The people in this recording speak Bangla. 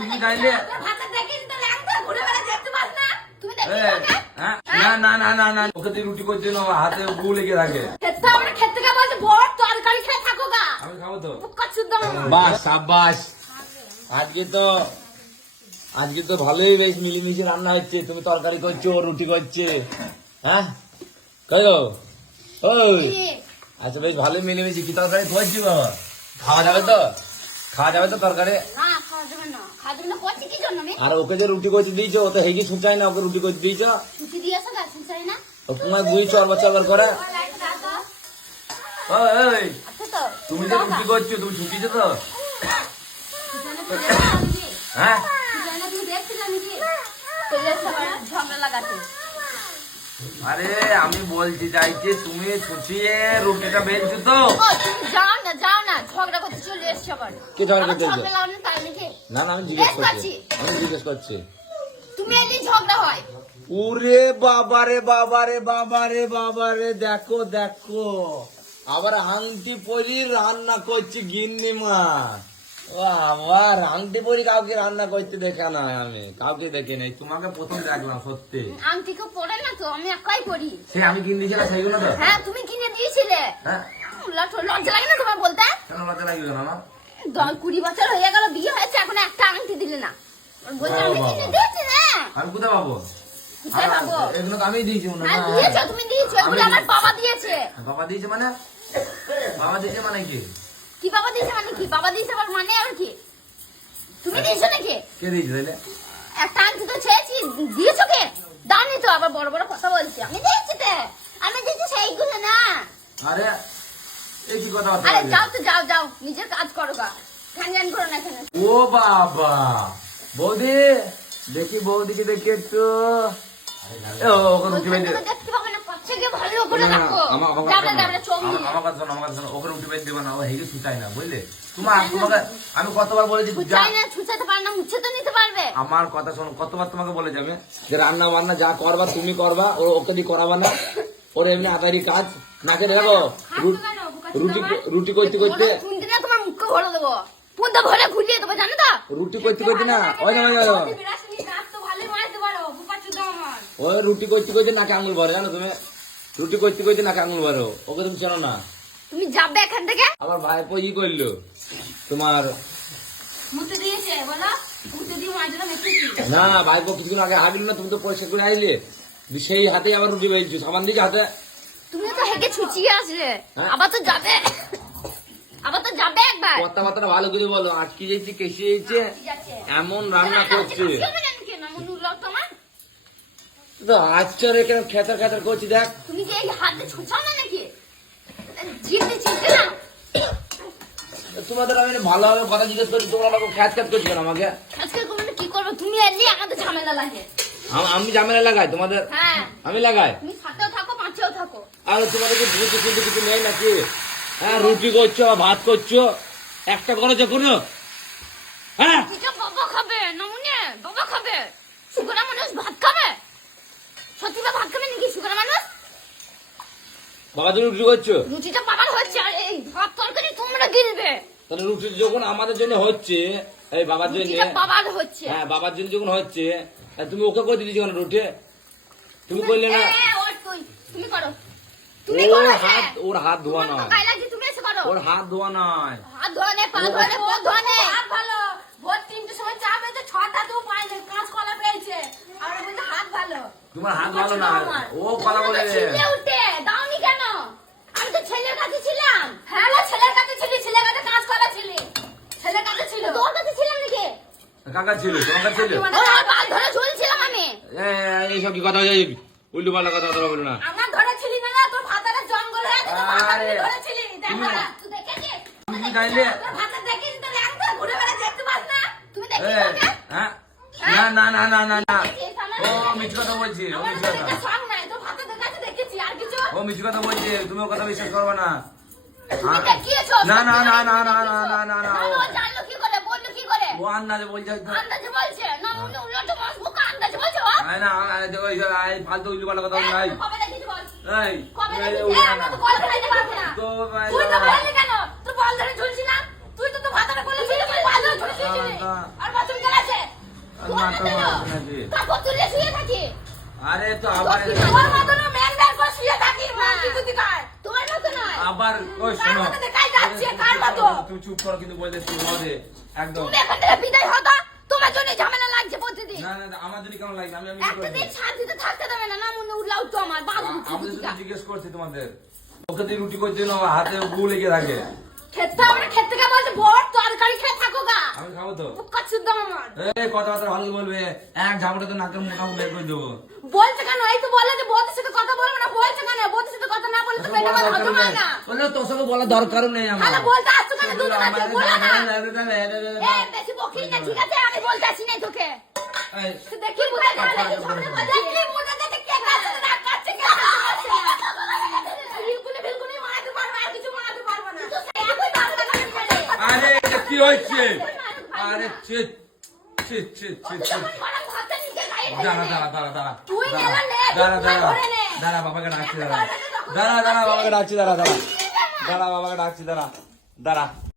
তুমি গাইলে না না না না না ওকে তুই রুটি করতে না হাতে গু লেগে থাকে। আমি খাবো তো। বাস সাবাস, আজকে তো ভালোই বেশ মিলিমিশে রান্না হচ্ছে। তুমি তরকারি করছো, রুটি করছে, হ্যাঁ কয়ো ওই আচ্ছা বেশ ভালোই মিলিমিশে। কি তরকারি করছি বাবা? খাওয়া যাবে তো? খাওয়া যাবে তো তরকারি? আর ওকে যে রুটি করতে দিয়েছো ও তো হেগে ছুঁচাই না, ওকে রুটি করতে দিয়েছো তোমার বুঝি চরবার চরবার করে। ওই তুমি যে রুটি করছো তুমি ছুটিছো তো? হ্যাঁ আরে আমি বলছি চাইছি তুমি ছুটিয়ে রুটিটা বেলছো তো? যাও না ঝগড়া করতে চলে এসছো আবার। কি ঝগড়া করতে? না আমি জিজ্ঞেস করছি তুমি এলি ঝগড়া হয়। ওরে বাবারে বাবারে বাবারে বাবারে, দেখো দেখো আবার আংটি পরি রান্না করছি গিন্নি মা। আবার আংটি পরি কাউকে রান্না করতে দেখে না, আমি কাউকে দেখে নাই, তোমাকে প্রথম দেখলাম। সত্যি আংটি কেউ পরে না তো, আমি একাই পরি। সে আমি কিনে দিয়েছিলাম সেইগুলো তো? হ্যাঁ তুমি কিনে দিয়েছিলে। হ্যাঁ লজ্জা লাগে না তোমার বলতে? কেন লজ্জা লাগবে না? 20 বছর হয়ে গেল বিয়ে হয়েছে, এখন একটা আংটি দিলে না। বলছে আমি কিনে দিয়েছি না। আমি কোথায় পাবো? এগুলো তো আমি দিয়েছি মনে হয়। দিয়েছো তুমি, দিয়েছো। এগুলো আমার বাবা দিয়েছে। বাবা দিয়েছে মানে? বাবা দিয়েছে মানে কি? কি বাবা দিয়েছে মানে কি? বাবা দিয়েছে আবার মানে আর কি? তুমি দিয়েছো নাকি? কে দিয়েছে তাহলে? একটা আংটি তো চেয়েছি, দিয়েছো কে? দাওনি তো, আবার বড় বড় কথা বলছি। আমি দিয়েছি তো, আমি দিয়েছি সেইগুলো না। আরে এই কি কথা? আরে যাও তো, যাও নিজের কাজ করো গা, ধ্যান করো না এখানে। ও বাবা বৌদি, দেখি বৌদিকে দেখি একটু। ওকে রুটি বেঁধে দেখতে পাবে না, পাচ্ছে গিয়ে ভালো করে রাখো। আমার কথা শোনো, ওকে রুটি বেঁধে দেবে না, ও হেগে ছুটাই না বুঝলে? তোমাকে আমি কতবার বলেছি ছুটাতে পারে না, মুছে তো নিতে পারবে। আমার কথা শোনো, কতবার তোমাকে বলেছি আমি যে রান্না বান্না যা করবা তুমি করবা, ওকে দিয়ে করাবা না। ওর এমনি আতারি কাজ নাকে দেখো। রুটি করতে করতে তোমার মুখকে ভরে দেবো, পুনটা ভরে ঘুরিয়ে দেবো, জানো তো? রুটি করতে করতে না ওই রুটি করতে করতে নাকে আঙুল ভরে, জানো তুমি? রুটি করতে করতে নাকে আঙুল ভরো, ওকে তুমি চেনো না। তুমি যাবে এখান থেকে। আমার ভাইপো ই করলো তোমার মুতে দিয়েছে, বলো মুতে দিয়ে মাঝে মেখেছি না। ভাইপো কিছুদিন আগে হাগিল না, তুমি তো পরিষ্কার করে আইলে, সেই হাতে আবার রুটি বেলছো সাবান দিকে হাতে। তুমি তো হেগে ছুচিয়ে আসলে, আবার তো যাবে একবার। কথাবার্তা ভালো করে বলো। আজকে যেছি কেসে যেছে এমন রান্না করছে তো আচ্ছা রে, কেন খেতার খেতার করছি দেখ। তুমি যে এই হাতে ছুচাও না নাকি? জিভে চিনতে না। তোমাদের আমি ভালোভাবে কথা জিজ্ঞেস করছি, তোমরা আমাকে খ্যাত খ্যাত করছো কেন আমাকে? আজকে তুমি কি করবে? তুমি এলি আমাদের ঝামেলা লাগে। আমি ঝামেলা লাগাই তোমাদের? হ্যাঁ আমি লাগাই। তুমি সাথেও থাকো পাঁচেও থাকো। আর তোমাদেরকে বুঝতে শুনতে কিছু নেই নাকি? হ্যাঁ রুটি করছো ভাত করছো, একটা করেছো কোনো? হ্যাঁ বাবা খাবে না, মনে বাবা খাবে। সুগারা মানুষ ভাত খাবে? সত্যি ভাত খাবে নাকি সুগারা মানুষ? বাবা তুমি রুটি করছো? রুটিটা বাবার হচ্ছে, আর এই ভাত তরকারি তোমরা গিলবে। তাহলে রুটি যখন আমাদের জন্য হচ্ছে, এই বাবার জন্য, বাবার হচ্ছে। হ্যাঁ বাবার জন্য যখন হচ্ছে, তুমি ওকে করে দিয়েছো কেন রুটি? তুমি করলে না? তুমি করো। ওর হাত ধোয়া নয়, তুমি এসে করো। ওর হাত ধোয়া নয়, হাত ধোয়া নেই, পা ধোয়া নেই, পা ধোয়া নেই। হাত ভালো, ভোর 3টের সময় চা পেয়েছে, 6টা তো পায়নি, কাঁচ কলা পেয়েছে, আর বলছে হাত ভালো। তোমার হাত ভালো না, ও কথা বলে ছিটে উঠে দাওনি কেন? আমি তো ছেলের কাছে ছিলাম। হ্যাঁ ছেলের কাছে ছিলি, ছেলের কাছে কাঁচ কলা ছিলি, ছেলের কাছে ছিল। তোর কাছে ছিলাম নাকি? কাকা ছিল, তোমার কাছে ছিল। ওর বাল ধরে ঝুলছিলাম আমি। এইসব কি কথা হয়ে উল্টো পাল্টা কথা তোরা বলো না। আমার ধরে ছিলি না, তোর ভাতারে জঙ্গল হয়ে আছে, ভাতারে ধরে ছিলি। দেখো না তুই দেখেছিস? তুমি গাইলে তোর ভাতা দেখিস তো, একদম ঘুরে বেড়া দেখতে পাস না? তুমি দেখিস ওকে? হ্যাঁ না না না না না না, ও মিছ কথা বলছি, ও মিছ কথা। সব নাই, তোর ভাতা দেখাতে দেখেছি, আর কিছু? ও মিছ কথা বলছে, তুমি ওর কথা বিশ্বাস করবে না। তুমি দেখিয়েছো? না না না না না না না না না, ও জানলো কি করে, বললো কি করে? ও আন্দাজে বলছে। আন্দাজে বলছে না, উনি উল্টো মাস মুখে আন্দাজে বলছে। না দেখো ফালতু উল্টো পাল্টা কথা বল নাই। কবে দেখিস বল? এই কবে দেখিস? আমরা তো কল ফেলাইতে পারবো না। তো তুই তো বললি কেন? তুই বল ধরে ঝুলছি না? তুই তো ভাতাটা বলেছিস, তুই বল ধরে ঝুলছিস। আর বাথরুম গেছে। নাটক মারছে নাকি? কাপড় তুলে শুয়ে থাকি। আরে তো আবার তোমার মতো না মেন মেন করে শুয়ে থাকি মা কিছু দিকার। তোমার মতো নয়। আবার ওই শোনো, কার মতো দেখাই যাচ্ছে, কার মতো? তুমি চুপ করো, কিন্তু বলতে তুই মজে একদম। তুমি এখান থেকে বিদায় হও তো। তোমার জন্য ঝামেলা লাগছে প্রতিদিন। না না না, আমার যদি কেমন লাগে আমি একটা দিন শান্তিতে থাকতে দেবে না, না মনে উঠলাও তো আমার বাবু আমি তো জিজ্ঞেস করছি তোমাদের, ওকে দিয়ে রুটি করতে না হাতে গু লেগে থাকে। খেতে হবে না, খেতে গিয়ে বলছে বড় তরকারি খেয়ে থাকো গা। আমি খাবো তো। মুখটা শুদ্ধ আমার। এই কথাবার্তা ভালো বলবে, এক ঝামটা তো নাকের মোটা বের করে দেবো। বলছে কেন? এই তো বলে যে বউদের সাথে কথা বলবো না, বলছে কেন? বউদের সাথে কথা না বললে তো পেটে ব্যথা হজম হয় না। বললে তোর সঙ্গে বলার দরকারও নেই আমার। তাহলে বলতে আসছো কেন? দুধ আছে বলে না। এই বেশি বকিস না, ঠিক আছে? আমি বলতে আসি নাই তোকে। এই, দেখি মুখে ঝাড়া দেখি সামনে বলে। দেখি মুখে দেখে কে কাছে রাগ কাছে কে কাছে। বিলকুল বিলকুল মারতে পারবো, আর কিছু মারতে পারবো না। তো সেই একই বাংলা করে ফেলে। আরে এটা কি হয়েছে? আরে চিট চিট চিট চিট চিট। গরম ভাতটা নিচে গায়ে ঢেলে দাঁড়া দে। দাঁড়া দাঁড়া দাঁড়া তুই দাঁড়া, নেলা নে, দাঁড়া তুই দাঁড়া ধরে নে। দাঁড়া, বাবাকে ডাকছি, দাঁড়া দাঁড়া দাঁড়া, বাবাকে ডাকছি, দাঁড়া দাঁড়া দাঁড়া, বাবাকে ডাকছি, দাঁড়া দাঁড়া।